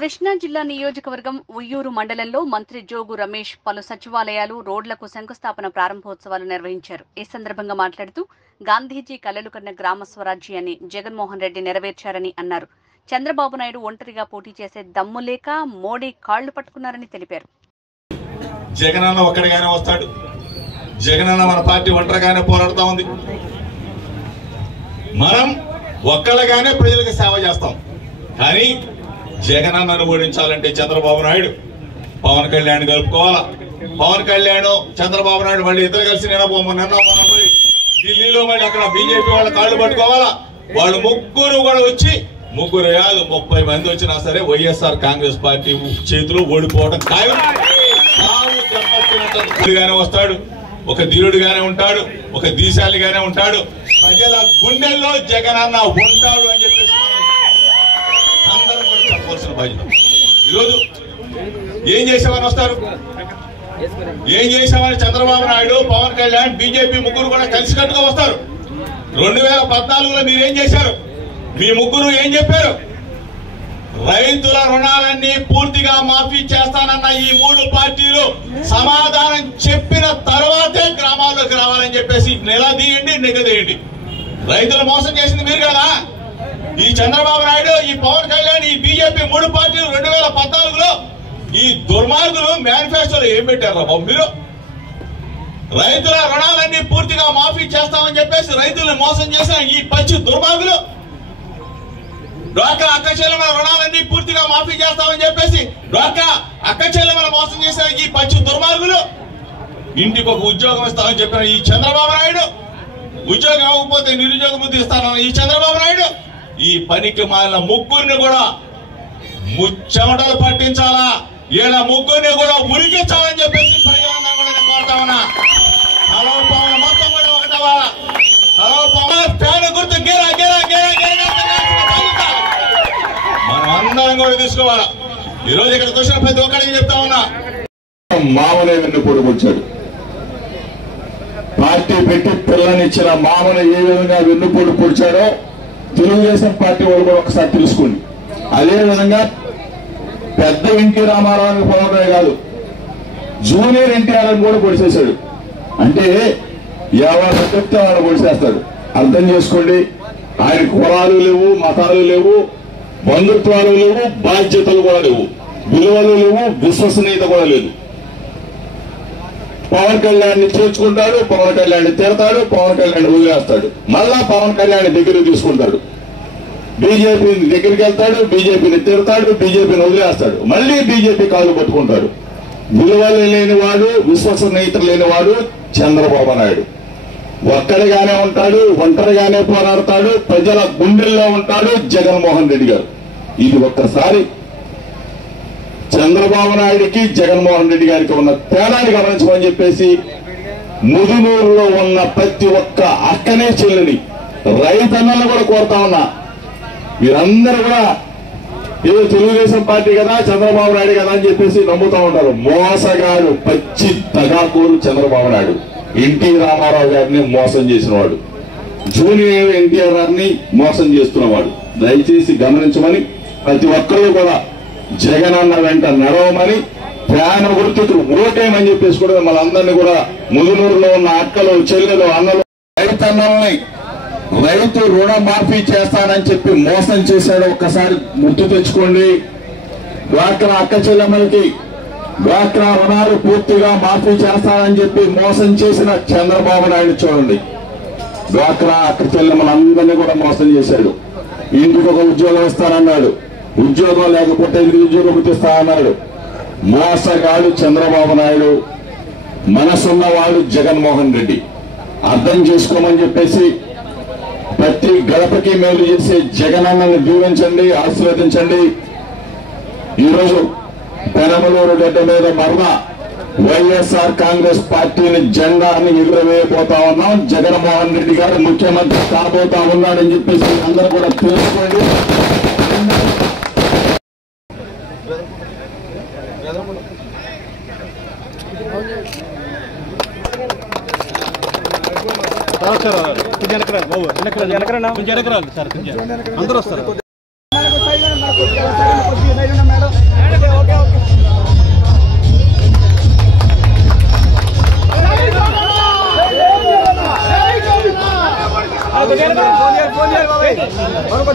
కృష్ణా జిల్లా నియోజకవర్గం ఉయ్యూరు మండలంలో మంత్రి జోగు రమేష్ పలు సచివాలయాలు, రోడ్లకు శంకుస్థాపన ప్రారంభోత్సవాలు నిర్వహించారు. ఈ సందర్భంగా మాట్లాడుతూ గాంధీజీ కలలు కన్న గ్రామ స్వరాజ్యాన్ని జగన్మోహన్ రెడ్డి నెరవేర్చారని అన్నారు. చంద్రబాబు నాయుడు ఒంటరిగా పోటీ చేసే దమ్ము లేక మోడీ కాళ్లు పట్టుకున్నారని తెలిపారు. జగనన్న ఒక్కడిగానే వస్తాడు. జగనన్న మన పార్టీ ఒంటరిగానే పోరాడుతూ ఉంది. మనం ఒక్కళ్ళగానే ప్రజలకు సేవ చేస్తాం. కానీ జగనన్నను ఓడించాలంటే చంద్రబాబు నాయుడు పవన్ కళ్యాణ్ కలుపుకోవాలా. పవన్ కళ్యాణ్ చంద్రబాబు నాయుడు మళ్ళీ ఇద్దరు కలిసి నిన్న ఢిల్లీలో మళ్ళీ అక్కడ బీజేపీ వాళ్ళ కాళ్ళు పట్టుకోవాలా. వాళ్ళు ముగ్గురు కూడా వచ్చి, ముగ్గురు కాదు 30 మంది వచ్చినా సరే వైఎస్ఆర్ కాంగ్రెస్ పార్టీ చేతిలో ఓడిపోవడం ఖాయం. గానే వస్తాడు, ఒక ధీరుడిగానే ఉంటాడు, ఒక దీశాలిగానే ఉంటాడు. ప్రజల గుండెల్లో జగనన్న ఉంటాడు అని చెప్పేసి అందరం కూడా చెప్పవలసిన బాధ్యత. ఈరోజు ఏం చేసామని వస్తారు, ఏం చేసామని చంద్రబాబు నాయుడు, పవన్ కళ్యాణ్, బీజేపీ ముగ్గురు కూడా కలిసికట్టుగా వస్తారు. 2014లో మీరేం చేశారు? మీ ముగ్గురు ఏం చెప్పారు? రైతుల రుణాలన్నీ పూర్తిగా మాఫీ చేస్తానన్న ఈ 3 పార్టీలు సమాధానం చెప్పిన తర్వాతే గ్రామాల్లోకి రావాలని చెప్పేసి నిలదీయండి, నిగదీయండి. రైతులు మోసం చేసింది మీరు కదా. ఈ చంద్రబాబు నాయుడు, ఈ పవన్ కళ్యాణ్, ఈ బీజేపీ 3 పార్టీలు 2014లో ఈ దుర్మార్గులు మేనిఫెస్టోలో ఏం పెట్టారు బాబు? మీరు రైతుల రుణాలన్నీ పూర్తిగా మాఫీ చేస్తామని చెప్పేసి రైతులను మోసం చేసిన ఈ పచ్చి దుర్మార్గులు, డ్వాక్రా అక్క చెల్లెమ్మల రుణాలన్నీ పూర్తిగా మాఫీ చేస్తామని చెప్పేసి డ్వాక్రా అక్క చెల్లెమ్మల మోసం చేసిన ఈ పచ్చి దుర్మార్గులు, ఇంటికి ఒక ఉద్యోగం ఇస్తామని చెప్పిన ఈ చంద్రబాబు నాయుడు, ఉద్యోగం ఇవ్వకపోతే నిరుద్యోగ బుద్ధి ఇస్తానన్న ఈ చంద్రబాబు నాయుడు, ఈ పనికి మాలిన ముగ్గురిని కూడా ముచ్చమటలు పట్టించాలా, ఈయన ముగ్గురిని కూడా ఉరికించాలని చెప్పేసి ప్రజలందరూ కూడా నేను కోరుతా ఉన్నా. కలవపాముల మొత్తం కూడా ఒకటవ్వాలా. కలవపాముల ఫ్యాన్ గుర్తు గేరా గేరా గేరా గేరా మనం అందరం కూడా తీసుకోవాలా. ఈ రోజు ఇక్కడికి వచ్చిన ప్రతి ఒక్కరికి చెప్తా ఉన్నా, మామనే వెన్నుపోటు వచ్చాడు. పార్టీ పెట్టి పిల్లనిచ్చిన మామను ఏ విధంగా వెన్నుపోటు పొడిచాడో తెలుగుదేశం పార్టీ వాళ్ళు కూడా ఒకసారి తెలుసుకోండి. అదేవిధంగా పెద్ద ఎన్టీ రామారావుని పోవడమే కాదు, జూనియర్ ఎన్టీఆర్ కూడా పొడిచేశాడు. అంటే ఎవరు చెప్తే వాళ్ళు పొడిచేస్తాడు. అర్థం చేసుకోండి. ఆయన కులాలు లేవు, మతాలు లేవు, బంధుత్వాలు లేవు, బాధ్యతలు కూడా లేవు, విలువలు లేవు, విశ్వసనీయత కూడా లేదు. పవన్ కళ్యాణ్ చేర్చుకుంటాడు, పవన్ కళ్యాణ్ తిడతాడు, పవన్ కళ్యాణ్ వదిలేస్తాడు, మళ్ళా పవన్ కళ్యాణ్ దగ్గరికి తీసుకుంటాడు. బీజేపీని దగ్గరికి వెళ్తాడు, బీజేపీని తిడతాడు, బీజేపీని వదిలేస్తాడు, మళ్ళీ బీజేపీ కాళ్ళు పట్టుకుంటాడు. విలువలు లేనివాడు, విశ్వసనీయత లేనివాడు చంద్రబాబు నాయుడు. ఒక్కడిగానే ఉంటాడు, ఒంటరిగానే పోరాడతాడు, ప్రజల గుండెల్లో ఉంటాడు జగన్మోహన్ రెడ్డి గారు. ఇది ఒక్కసారి చంద్రబాబు నాయుడికి జగన్మోహన్ రెడ్డి గారికి ఉన్న తేడాన్ని గమనించమని చెప్పేసి ముదునూరులో ఉన్న ప్రతి ఒక్క అక్కనే చెల్లిని రైతన్నలను కూడా కోరుతా ఉన్నా. మీరందరూ కూడా ఏదో తెలుగుదేశం పార్టీ కదా, చంద్రబాబు నాయుడు కదా అని చెప్పేసి నమ్ముతా ఉంటారు. మోసగాడు, పచ్చి దగాకోరు చంద్రబాబు నాయుడు. ఎన్టీ రామారావు గారిని మోసం చేసినవాడు, జూనియర్ ఎన్టీఆర్ గారిని మోసం చేస్తున్నవాడు. దయచేసి గమనించమని ప్రతి ఒక్కరు కూడా జగనన్న వెంట నడవమని, ఫ్యాన్ గుర్తుకు ఓటేయమని చెప్పేసి కూడా మనందరినీ కూడా ముదునూరులో ఉన్న అక్కలు, చెల్లెలు, అన్నలు, రైతన్నల్ని రైతు రుణ మాఫీ చేస్తానని చెప్పి మోసం చేశాడు. ఒక్కసారి గుర్తు తెచ్చుకోండి. డ్వాక్రా అక్క చెల్లెమ్మలకి డ్వాక్రా రుణాలు పూర్తిగా మాఫీ చేస్తానని చెప్పి మోసం చేసిన చంద్రబాబు నాయుడు చూడండి. డ్వాక్రా అక్క చెల్లెమ్మలందరినీ కూడా మోసం చేశాడు. ఇంటికి ఒక ఉద్యోగం ఇస్తానన్నాడు, ఉద్యోగం లేకపోతే నిరుద్యోగం ఇస్తానన్నాడు. మోసగాడు చంద్రబాబు నాయుడు, మనసున్నవాడు జగన్మోహన్ రెడ్డి. అర్థం చేసుకోమని చెప్పేసి ప్రతి గడపకి మేలు చేసే జగనన్నను దీవించండి, ఆశీర్వదించండి. ఈరోజు పెనమలూరు గడ్డ మీద మరణ వైఎస్ఆర్ కాంగ్రెస్ పార్టీని జెండాని ఎగురవేయబోతా ఉన్నాం. జగన్మోహన్ రెడ్డి గారు ముఖ్యమంత్రి కాబోతా ఉన్నాడని చెప్పేసి అందరూ కూడా తెలుసుకోండి. అందరూ వస్తారు. మరి